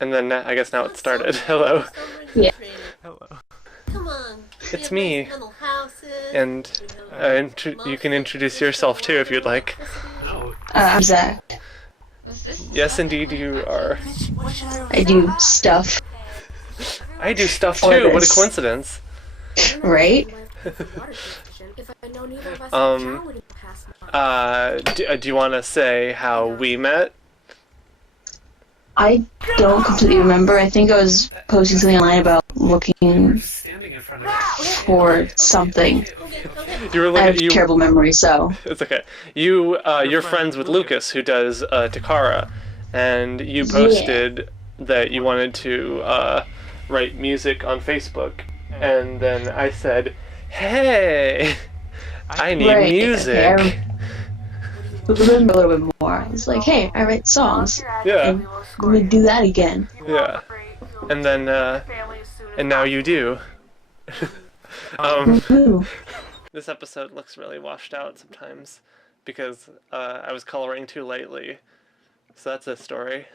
And then I guess now it started. Hello. Yeah. Hello. It's me. And you can introduce yourself too if you'd like. Oh, I'm Zach. Yes, indeed you are. I do stuff, I do stuff Or too. What a this. coincidence. right? Um, do you want to say how we met? I don't completely remember. I think I was posting something online about looking standing in front of for something. You were I have looking. terrible memory, so It's okay. You're friends with Lucas, who does Takara, and you Yeah. posted that you wanted to write music on Facebook, and then I said, "Hey, I need right. music." Okay, I remember a little bit more. I was like, hey, I write songs. Yeah, And let me do that again. yeah, and then and now you do. um, Ooh. this episode looks really washed out sometimes because I was coloring too lightly, so that's a story.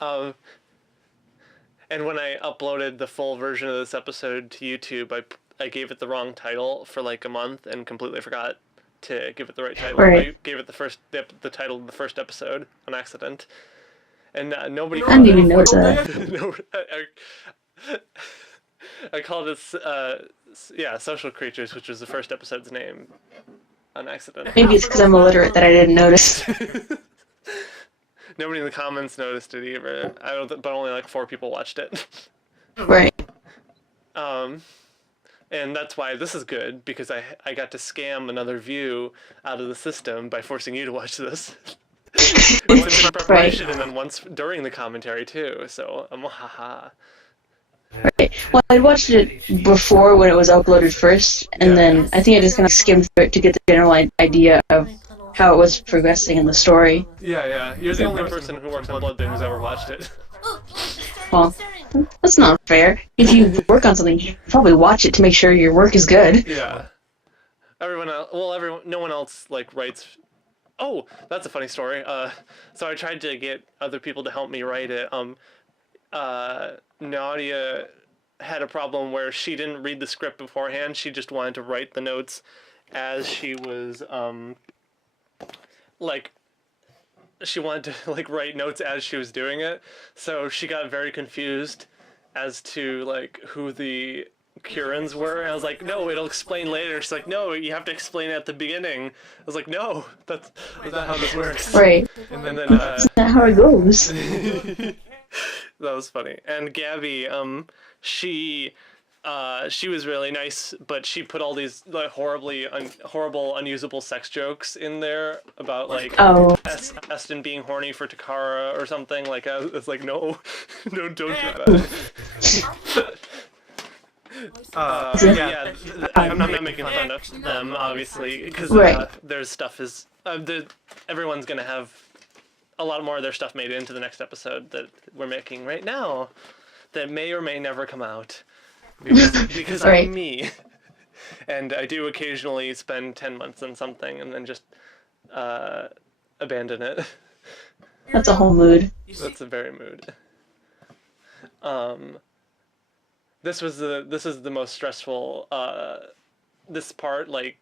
um, And when I uploaded the full version of this episode to YouTube, I gave it the wrong title for like a month and completely forgot to give it the right title. Right. I gave it the title of the first episode on accident, and nobody. I didn't even notice that. No, I called it Social Creatures, which was the first episode's name, on accident. Maybe it's because I'm illiterate that I didn't notice. Nobody in the comments noticed it either. But only like 4 people watched it. Right. And that's why this is good, because I got to scam another view out of the system by forcing you to watch this. Once in preparation, and then once during the commentary too. So haha. Right. Well, I watched it before when it was uploaded first, and then I think I just kind of skimmed through it to get the general idea of how it was progressing in the story. Yeah. You're the only person who works on Blood Thing who's ever watched it. Well, that's not fair. If you work on something, you should probably watch it to make sure your work is good. Yeah. No one else like writes. Oh, that's a funny story. So I tried to get other people to help me write it. Nadia had a problem where she didn't read the script beforehand. She just wanted to write the notes as she was, she wanted to, write notes as she was doing it. So she got very confused as to, who the Kurans were. And I was like, no, it'll explain later. She's like, no, you have to explain it at the beginning. I was like, no, that's not how this works. Right. And then, That's not how it goes. that was funny. And Gabby, she was really nice, but she put all these horrible, unusable sex jokes in there about Oh. Eston being horny for Takara or something. It's like no, no, don't do that. I'm not making fun of them, obviously, because Right. their stuff is everyone's gonna have a lot more of their stuff made into the next episode that we're making right now, that may or may never come out, because Right. I'm me, and I do occasionally spend 10 months on something and then just abandon it. That's a whole mood. That's a very mood. This is the most stressful. This part, I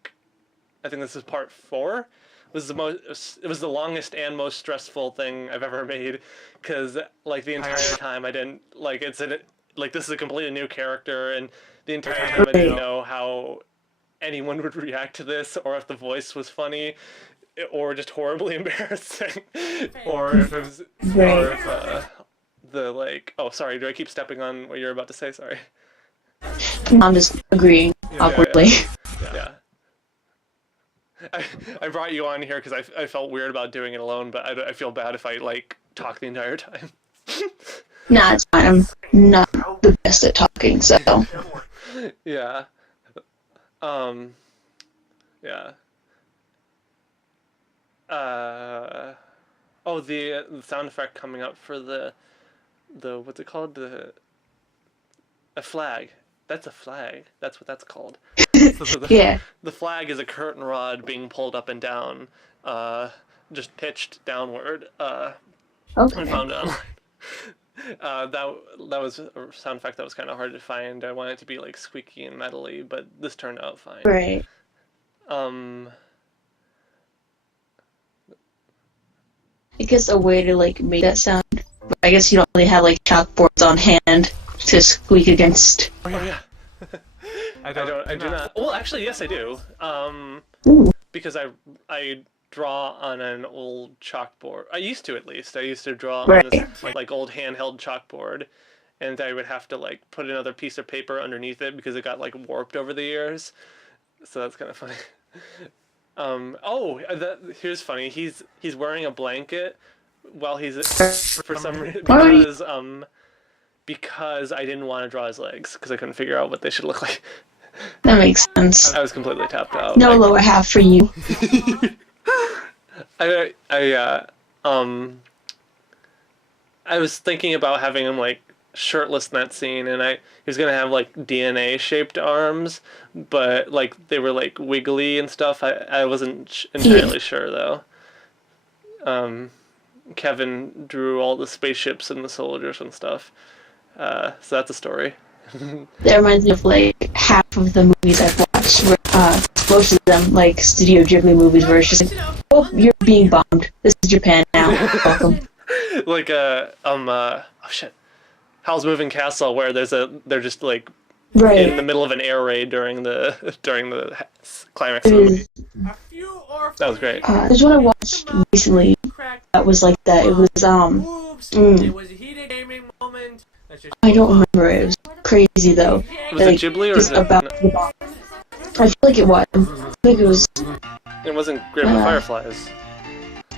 think this is part 4. It was the longest and most stressful thing I've ever made, because the entire time I didn't this is a completely new character, and the entire time I didn't know how anyone would react to this, or if the voice was funny, or just horribly embarrassing, or if it was, or if oh, sorry, do I keep stepping on what you're about to say? Sorry. I'm just agreeing awkwardly. Yeah. I brought you on here because I felt weird about doing it alone, but I feel bad if I talk the entire time. Nah, it's fine. I'm not the best at talking, so. Yeah. Yeah. Oh, the sound effect coming up for the what's it called? A flag. That's a flag. That's what that's called. So Yeah. The flag is a curtain rod being pulled up and down, just pitched downward. I Okay. found it online. that was a sound effect that was kind of hard to find. I wanted it to be like squeaky and metally, but this turned out fine. Right. I guess a way to like make that sound. But I guess you don't really have like chalkboards on hand to squeak against. Oh yeah. I do not. Well, actually, yes, I do. Ooh. Because I draw on an old chalkboard. I used to, at least. I used to draw Right. on this like old handheld chalkboard, and I would have to like put another piece of paper underneath it because it got like warped over the years. So that's kind of funny. Here's funny. He's wearing a blanket while he's for some reason because I didn't want to draw his legs because I couldn't figure out what they should look like. That makes sense. I was completely tapped out. No lower half for you. I was thinking about having him like shirtless in that scene, and he was gonna have like DNA shaped arms, but like they were like wiggly and stuff. I wasn't entirely sure though. Kevin drew all the spaceships and the soldiers and stuff, so that's a story. That reminds me of like half of the movies I've watched. Most of them, like Studio Ghibli movies, where it's just like, oh, you're being bombed. This is Japan now. Welcome. Like oh shit, Howl's Moving Castle, where they're just like Right. in the middle of an air raid during the climax of the movie. That was great. There's one I watched recently that was like that. It was It was a heated gaming moment. I don't remember. It was crazy though. Was it Ghibli or was just it? about the bomb. I feel like it was. I think it was. It wasn't Grave of the Fireflies.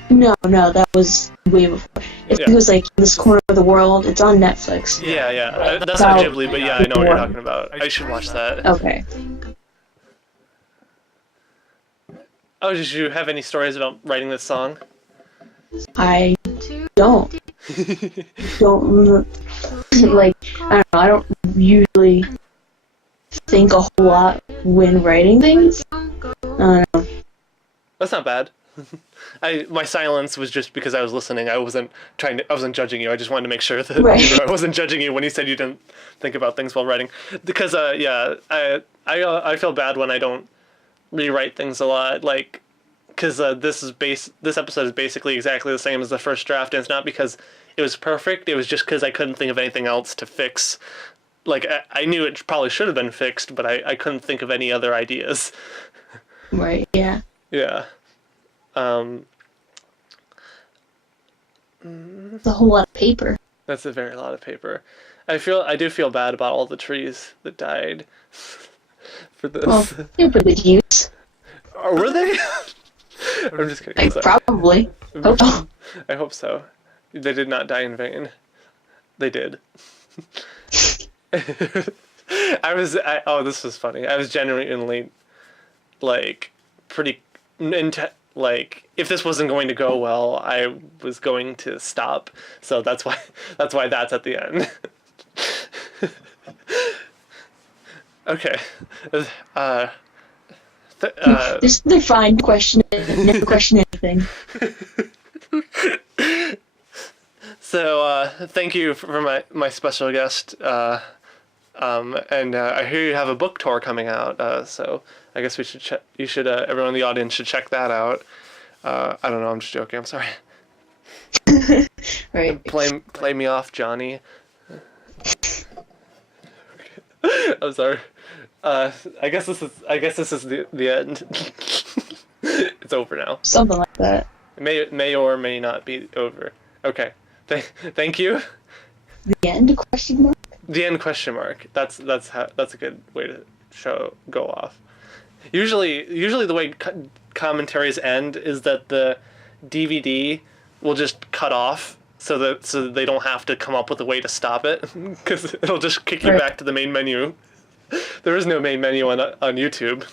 No, that was way before. It was like in this corner of the world. It's on Netflix. Yeah. That's not Ghibli, but yeah, I know what you're talking about. I should watch that. Okay. Oh, did you have any stories about writing this song? I don't. Like, I don't know. I don't usually think a whole lot when writing things. I don't know. That's not bad. My silence was just because I was listening. I wasn't judging you. I just wanted to make sure that Right. I wasn't judging you when you said you didn't think about things while writing. Because I feel bad when I don't rewrite things a lot. Like, because this episode is basically exactly the same as the first draft, and it's not because it was perfect. It was just because I couldn't think of anything else to fix. Like, I knew it probably should have been fixed, but I couldn't think of any other ideas. Right. Yeah. Yeah. It's a whole lot of paper. That's a very lot of paper. I do feel bad about all the trees that died for this. Well, they're pretty cute. Or were they? I'm just kidding. Like, probably. Hope so. I hope so. They did not die in vain. They did. This was funny. I was genuinely, like, pretty like, if this wasn't going to go well, I was going to stop. So that's why that's at the end. Okay. They're fine. Never question anything. So thank you for my special guest. And I hear you have a book tour coming out. So I guess we should everyone in the audience should check that out. I don't know. I'm just joking. I'm sorry. Right. Play me off, Johnny. I'm sorry. I guess this is the end. It's over now. Something like that. It may or may not be over. Okay. Thank you. The end? Question mark. The end question mark. That's a good way to go off. Usually the way commentaries end is that the DVD will just cut off so that they don't have to come up with a way to stop it, because it'll just kick you back to the main menu. There is no main menu on YouTube.